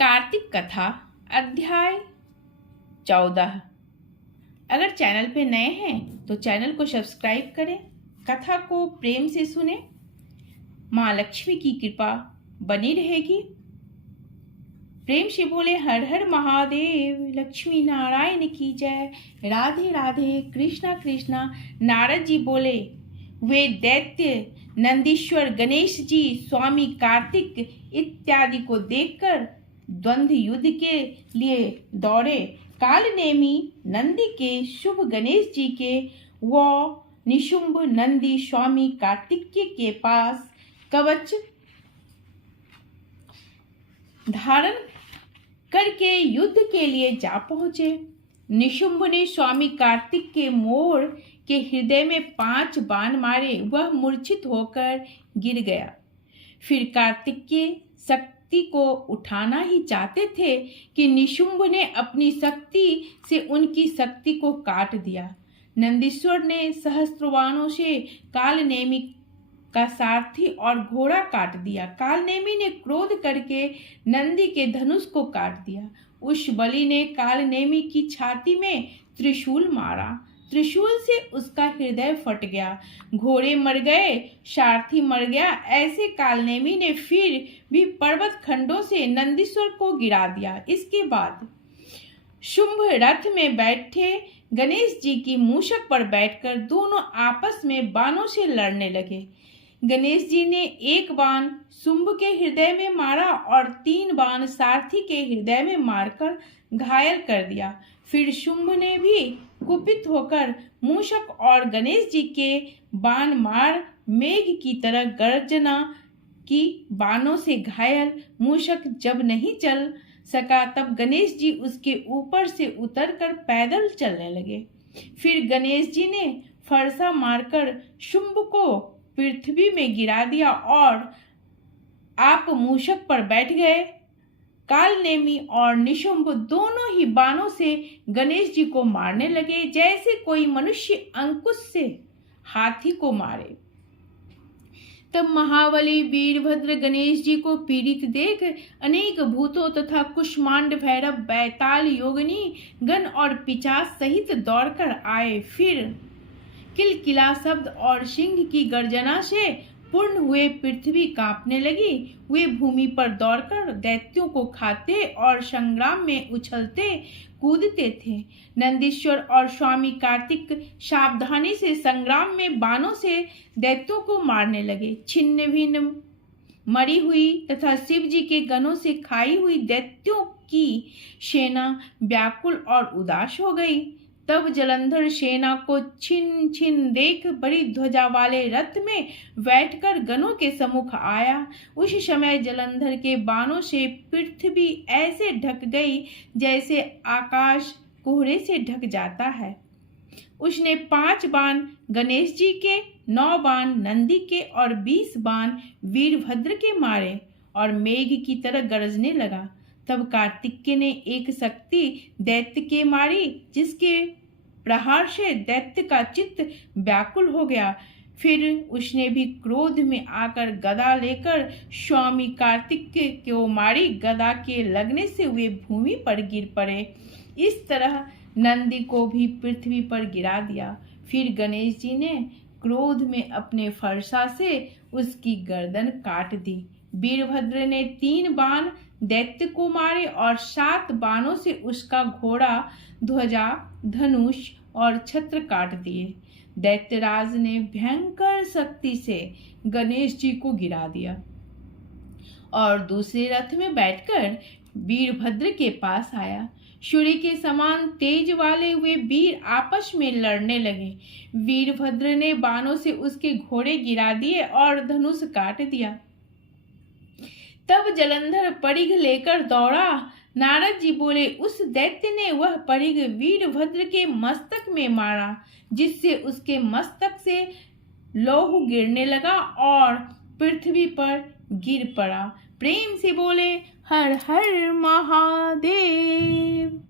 कार्तिक कथा अध्याय 14। अगर चैनल पे नए हैं तो चैनल को सब्सक्राइब करें, कथा को प्रेम से सुने। माँ लक्ष्मी की कृपा बनी रहेगी। प्रेम से बोले हर हर महादेव, लक्ष्मी नारायण की जय, राधे राधे कृष्णा कृष्णा। नारद जी बोले वे दैत्य नंदीश्वर, गणेश जी, स्वामी कार्तिक इत्यादि को देखकर द्वंद्व युद्ध के लिए दौड़े। कालनेमी नंदी के शुभ गणेश जी के व निशुंभ नंदी स्वामी कार्तिकेय के पास कवच धारण करके युद्ध के लिए जा पहुंचे। निशुंभ ने स्वामी कार्तिक के मोर के हृदय में 5 बाण मारे, वह मूर्छित होकर गिर गया। फिर कार्तिकेय शक्ति को उठाना ही चाहते थे कि निशुंभ ने अपनी शक्ति से उनकी शक्ति को काट दिया। नंदीश्वर ने सहस्त्रबाणों से कालनेमी का सारथी और घोड़ा काट दिया। कालनेमी ने क्रोध करके नंदी के धनुष को काट दिया। उस बलि ने कालनेमी की छाती में त्रिशूल मारा, त्रिशूल से उसका हृदय फट गया। घोड़े मर गए, सारथी मर गया। ऐसे कालनेमी ने फिर भी पर्वत खंडों से नंदीश्वर को गिरा दिया। इसके बाद शुंभ रथ में बैठे गणेश जी की मूषक पर बैठकर दोनों आपस में बाणों से लड़ने लगे। गणेश जी ने एक बाण शुंभ के हृदय में मारा और 3 बाण सारथी के हृदय में मारकर घायल कर दिया। फिर शुंभ ने भी कुपित होकर मूषक और गणेश जी के बाण मार मेघ की तरह गर्जना की। बाणों से घायल मूषक जब नहीं चल सका तब गणेश जी उसके ऊपर से उतरकर पैदल चलने लगे। फिर गणेश जी ने फरसा मारकर शुंभ को पृथ्वी में गिरा दिया और आप मूषक पर बैठ गए। कालनेमी और निशुंभ दोनों ही बाणों से गणेश जी को मारने लगे, जैसे कोई मनुष्य अंकुश से हाथी को मारे। तब महाबली वीरभद्र गणेश जी को पीड़ित देख अनेक भूतों तथा कुष्मांड, भैरव, बैताल, योगिनी गण और पिशाच सहित दौड़कर आए। फिर किलकिला शब्द और सिंह की गर्जना से पूर्ण हुए पृथ्वी कांपने लगी। वे भूमि पर दौड़कर दैत्यों को खाते और संग्राम में उछलते कूदते थे। नंदीश्वर और स्वामी कार्तिक सावधानी से संग्राम में बाणों से दैत्यों को मारने लगे। छिन्न भिन्न मरी हुई तथा शिव जी के गणों से खाई हुई दैत्यों की सेना व्याकुल और उदास हो गई। तब जलंधर सेना को छिन छिन देख बड़ी ध्वजा वाले रथ में बैठकर गणों के सम्मुख आया। उस समय जलंधर के बाणों से पृथ्वी ऐसे ढक गई जैसे आकाश कोहरे से ढक जाता है। उसने 5 बाण गणेश जी के, 9 बाण नंदी के और 20 बाण वीरभद्र के मारे और मेघ की तरह गरजने लगा। तब कार्तिकेय ने एक शक्ति दैत्य के मारी, जिसके प्रहार से दैत्य का चित्त व्याकुल हो गया। फिर उसने भी क्रोध में आकर गदा लेकर स्वामी कार्तिकेय को मारी। गदा के लगने से वे भूमि पर गिर पड़े। इस तरह नंदी को भी पृथ्वी पर गिरा दिया। फिर गणेश जी ने क्रोध में अपने फरसा से उसकी गर्दन काट दी। वीरभद्र ने 3 बाण दैत्य को मारे और 7 बाणों से उसका घोड़ा, ध्वजा, धनुष और छत्र काट दिए। दैत्यराज ने भयंकर शक्ति से गणेश जी को गिरा दिया और दूसरे रथ में बैठकर वीरभद्र के पास आया। सूर्य के समान तेज वाले वे वीर आपस में लड़ने लगे। वीरभद्र ने बाणों से उसके घोड़े गिरा दिए और धनुष काट दिया। तब जलंधर परिघ लेकर दौड़ा। नारद जी बोले उस दैत्य ने वह परिघ वीरभद्र के मस्तक में मारा, जिससे उसके मस्तक से लौह गिरने लगा और पृथ्वी पर गिर पड़ा। प्रेम से बोले हर हर महादेव।